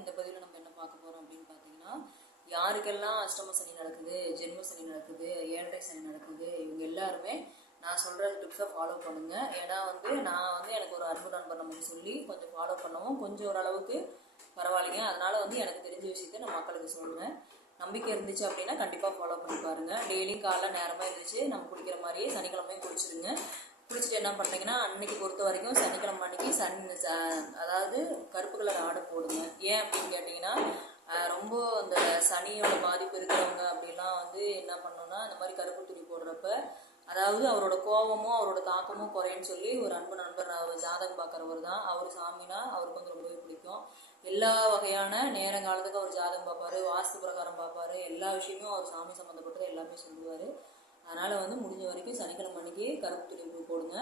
இந்த பதிவில் நம்ம என்ன பார்க்க போகிறோம் அப்படின்னு பார்த்தீங்கன்னா, யாருக்கெல்லாம் அஷ்டம சனி நடக்குது, ஜென்ம சனி நடக்குது, ஏழரை சனி நடக்குது, இவங்க எல்லாருமே நான் சொல்கிற டிப்ஸை ஃபாலோ பண்ணுங்கள். ஏன்னா நான் எனக்கு ஒரு அன்பு நண்பர் நமக்கு சொல்லி கொஞ்சம் ஃபாலோ பண்ணவும் கொஞ்சம் ஓரளவுக்கு பரவாயில்லைங்க. அதனால் எனக்கு தெரிஞ்ச விஷயத்த நான் மக்களுக்கு சொல்கிறேன். நம்பிக்கை இருந்துச்சு அப்படின்னா கண்டிப்பாக ஃபாலோ பண்ணி பாருங்கள். டெய்லியும் காலைல நேரமாக இருந்துச்சு நம்ம குளிக்கிற மாதிரியே சனிக்கிழமையும் குளிச்சுடுங்க. குளிச்சுட்டு என்ன பண்ணுறீங்கன்னா, அன்னைக்கு பொறுத்த வரைக்கும் சனிக்கிழமை அன்னைக்கு அதாவது கருப்பு கலர் ஆடை போடுங்க. ஏன் அப்படின்னு கேட்டிங்கன்னா, ரொம்ப இந்த சனியோட பாதிப்பு இருக்கிறவங்க அப்படிலாம் என்ன பண்ணணும்னா, இந்த மாதிரி கருப்பு துணி போடுறப்ப அதாவது அவரோட கோபமும் அவரோட தாக்கமும் குறையன்னு சொல்லி ஒரு அன்பு நண்பர், அவர் ஜாதகம் பார்க்குறவர் தான். அவர் சாமினா அவருக்கு ரொம்பவே பிடிக்கும். எல்லா வகையான நேரங்காலத்துக்கு அவர் ஜாதகம் பார்ப்பாரு, வாஸ்து பிரகாரம் பார்ப்பாரு, எல்லா விஷயமும் அவர் சாமி சம்மந்தப்பட்டது எல்லாமே சொல்லுவார். அதனால் முடிஞ்ச வரைக்கும் சனிக்கிழமை அன்னைக்கு கருப்பு துணி போடுங்க.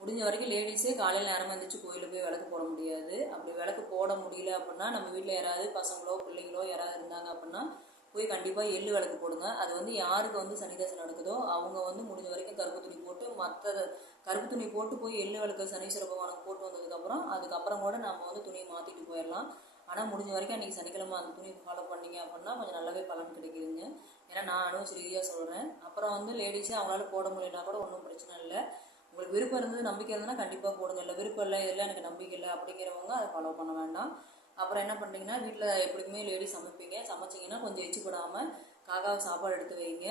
முடிஞ்ச வரைக்கும் லேடிஸே காலையில் நேரமாக இருந்துச்சு கோயிலில் போய் விளக்கு போட முடியாது. அப்படி விளக்கு போட முடியல அப்படின்னா நம்ம வீட்டில் யாராவது பசங்களோ பிள்ளைங்களோ யாராவது இருந்தாங்க அப்படின்னா போய் கண்டிப்பாக எள்ளு விளக்கு போடுங்க. அது யாருக்கு சனிதசை நடக்குதோ அவங்க முடிஞ்ச வரைக்கும் கருப்பு துணி போட்டு கருப்பு துணி போட்டு போய் எள்ளு விளக்கு சனீஸ்வர பகவானுக்கு போட்டு அதுக்கப்புறம் கூட நம்ம துணியை மாற்றிட்டு போயிடலாம். ஆனால் முடிஞ்ச வரைக்கும் அன்றைக்கி சனிக்கிழமை அந்த துணி ஃபாலோ பண்ணிங்க அப்படின்னா கொஞ்சம் நல்லாவே பலன் கிடைக்குதுங்க. ஏன்னா நான் அனுபவ ரீதியாக சொல்கிறேன். அப்புறம் லேடிஸே அவங்களால போட முடியலனா கூட ஒன்றும் பிரச்சனை இல்லை. உங்களுக்கு விருப்பம் இருந்தது நம்பிக்கை இருந்ததுன்னா கண்டிப்பாக போடுங்க. இல்லை விருப்பம் இல்லை, இதெல்லாம் எனக்கு நம்பிக்கை இல்லை அப்படிங்கிறவங்க அதை ஃபாலோ பண்ண வேண்டாம். அப்புறம் என்ன பண்ணுறீங்கன்னா, வீட்டில் எப்படிக்குமே லேடிஸ் சமைப்பீங்க. சமைச்சிங்கன்னா கொஞ்சம் எச்சு போடாமல் காக்காவுக்கு சாப்பாடு எடுத்து வைங்க.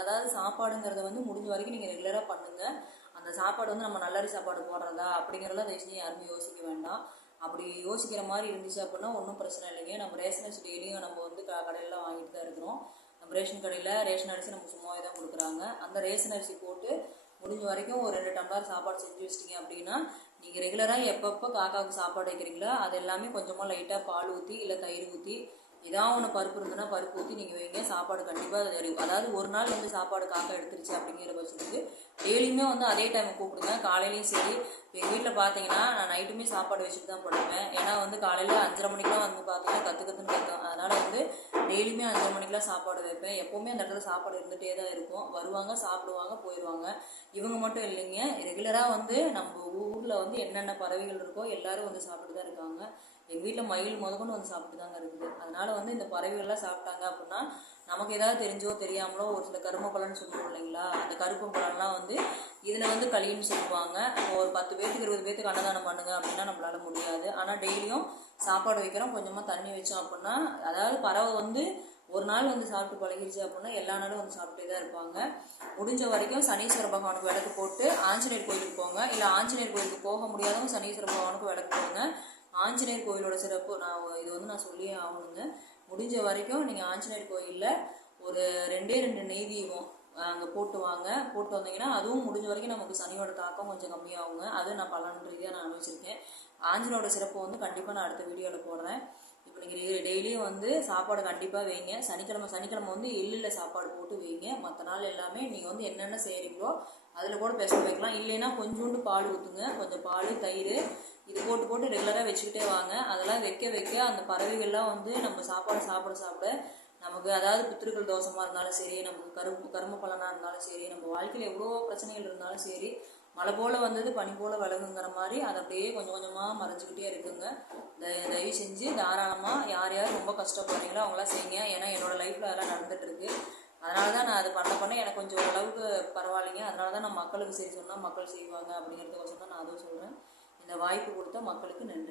அதாவது சாப்பாடுங்கிறத முடிஞ்ச வரைக்கும் நீங்கள் ரெகுலராக பண்ணுங்கள். அந்த சாப்பாடு நம்ம நல்லரி சாப்பாடு போடுறதா அப்படிங்கிறத தயவுசெய்து யாருமே யோசிக்க வேண்டாம். அப்படி யோசிக்கிற மாதிரி இருந்துச்சு அப்படின்னா ஒன்றும் பிரச்சனை இல்லைங்க. நம்ம ரேஷன் அரிசி டெய்லியும் நம்ம கடையில் வாங்கிட்டு தான் இருக்கிறோம். நம்ம ரேஷன் கடையில் ரேஷன் அரிசி நமக்கு சும்மாவே தான் கொடுக்குறாங்க. அந்த ரேஷன் அரிசி போட்டு முடிஞ்ச வரைக்கும் ஒரு 2 டம்ளர் சாப்பாடு செஞ்சு வச்சிட்டிங்க அப்படின்னா, நீங்கள் ரெகுலராக எப்பப்போ காக்காவுக்கு சாப்பாடு வைக்கிறீங்களோ அது எல்லாமே கொஞ்சமாக லைட்டாக பால் ஊற்றி இல்லை தயிர் ஊற்றி ஏதாவது ஒன்று பருப்பு இருந்ததுன்னா பருப்பு ஊற்றி நீங்கள் வைங்க. சாப்பாடு கண்டிப்பாக அதாவது ஒரு நாள் சாப்பாடு காக்கா எடுத்துருச்சு அப்படிங்கிற பட்சத்துக்கு டெய்லியுமே அதே டைம் கூப்பிடுங்க. காலையிலையும் சரி, எங்கள் வீட்டில் பார்த்தீங்கன்னா நான் நைட்டுமே சாப்பாடு வச்சுட்டு தான் படுப்பேன். ஏன்னா காலையில் 5:30 மணிக்கெலாம் பார்த்தீங்கன்னா கற்றுன்னு கற்றும். அதனால் டெய்லியுமே 5:30 மணிக்கெலாம் சாப்பாடு வைப்பேன். எப்போவுமே அந்த இடத்துல சாப்பாடு இருந்துகிட்டே தான் இருக்கும். வருவாங்க, சாப்பிடுவாங்க, போயிடுவாங்க. இவங்க மட்டும் இல்லைங்க, ரெகுலராக நம்ம ஊரில் என்னென்ன பறவைகள் இருக்கோ எல்லாரும் சாப்பிட்டு தான் இருக்காங்க. எங்கள் வீட்டில் மயில் முதற்கொண்டு சாப்பிட்டு தாங்க இருக்குது. அதனால் இந்த பறவைகள்லாம் சாப்பிட்டாங்க அப்படின்னா நமக்கு ஏதாவது தெரிஞ்சோ தெரியாமலோ ஒரு சில கரும பலன்னு சொல்லுவோம் இல்லைங்களா, அந்த கருப்பு பலன்லாம் இதில் கழின்னு சொல்லுவாங்க. ஒரு 10 பேருக்கு 20 பேருக்கு அன்னதானம் பண்ணுங்க அப்படின்னா நம்மளால முடியாது. ஆனால் டெய்லியும் சாப்பாடு வைக்கிறோம், கொஞ்சமாக தண்ணி வச்சோம் அப்படின்னா, அதாவது பறவை ஒரு நாள் சாப்பிட்டு பழகிடுச்சு அப்படின்னா எல்லா நாளும் சாப்பிட்டே தான் இருப்பாங்க. முடிஞ்ச வரைக்கும் சனீஸ்வர பகவானுக்கு விளக்கு போட்டு ஆஞ்சநேயர் கோயிலுக்கு போங்க. இல்லை ஆஞ்சநேயர் கோயிலுக்கு போக முடியாதவங்க சனீஸ்வர பகவானுக்கு விளக்கு போங்க. ஆஞ்சநேயர் கோயிலோட சிறப்பு நான் சொல்லியே ஆகணுங்க. முடிஞ்ச வரைக்கும் நீங்கள் ஆஞ்சநேயர் கோயிலில் ஒரு 2 நெய் தீபம் அங்கே போட்டு வாங்க. போட்டு வந்தீங்கன்னா அதுவும் முடிஞ்ச வரைக்கும் நமக்கு சனியோட தாக்கம் கொஞ்சம் கம்மியாகுங்க. அது நான் பலன் ரீதியாக நான் அனுபவிச்சிருக்கேன். ஆஞ்சநேயோட சிறப்பு கண்டிப்பாக நான் அடுத்த வீடியோவில் போடுறேன். இப்போ நீங்கள் டெய்லியும் சாப்பாடு கண்டிப்பாக வைங்க. சனிக்கிழமை எள்ளில் சாப்பாடு போட்டு வைங்க. மற்ற நாள் எல்லாமே நீங்கள் என்னென்ன செய்கிறீங்களோ அதில் கூட பேச வைக்கலாம். இல்லைன்னா கொஞ்சோண்டு பால் ஊற்றுங்க. கொஞ்சம் பால் தயிர் இது போட்டு ரெகுலராக வச்சுக்கிட்டே வாங்க. அதெல்லாம் வைக்க அந்த பறவைகள்லாம் நம்ம சாப்பாடு சாப்பிட நமக்கு அதாவது பித்திருக்கள் தோஷமாக இருந்தாலும் சரி, நமக்கு கரும பலனாக இருந்தாலும் சரி, நம்ம வாழ்க்கையில் எவ்வளோ பிரச்சனைகள் இருந்தாலும் சரி, மழை போல் வந்தது பனி போல் விலகுங்கிற மாதிரி அதை அப்படியே கொஞ்சம் கொஞ்சமாக மறைஞ்சிக்கிட்டே இருக்குங்க. தயவு செஞ்சு தாராளமாக யார் ரொம்ப கஷ்டப்படுறீங்களோ அவங்களாம் செய்யுங்க. ஏன்னா என்னோடய லைஃப்பில் அதெல்லாம் நடந்துகிட்டு இருக்கு. அதனால தான் நான் அதை பண்ண எனக்கு கொஞ்சம் ஓரளவுக்கு பரவாயில்லைங்க. அதனால தான் நான் மக்களுக்கு சரி சொன்னால் மக்கள் செய்வாங்க அப்படிங்கிறதுக்கோசரம் தான் நான் அதுவும் சொல்கிறேன். இந்த வாய்ப்பு கொடுத்த மக்களுக்கு நன்றி.